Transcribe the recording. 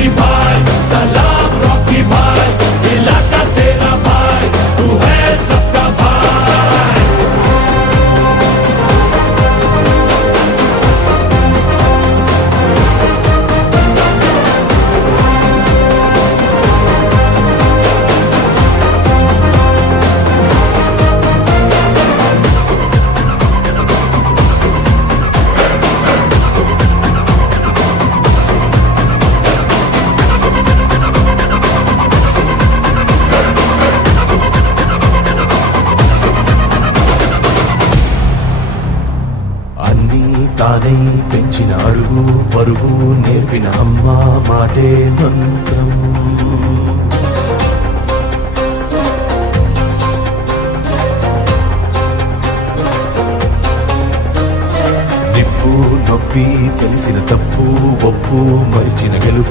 Rocky भाई, सलाम Rocky भाई, इलाका तेरा भाई, तू है सबका भाई। అన్నీ తానై పెంచిన అడుగు పరుగు నేర్పిన అమ్మ మాటే మంత్రం. నిప్పు నొప్పి తెలిసిన తప్పు ఒప్పు మరిచిన గెలుపు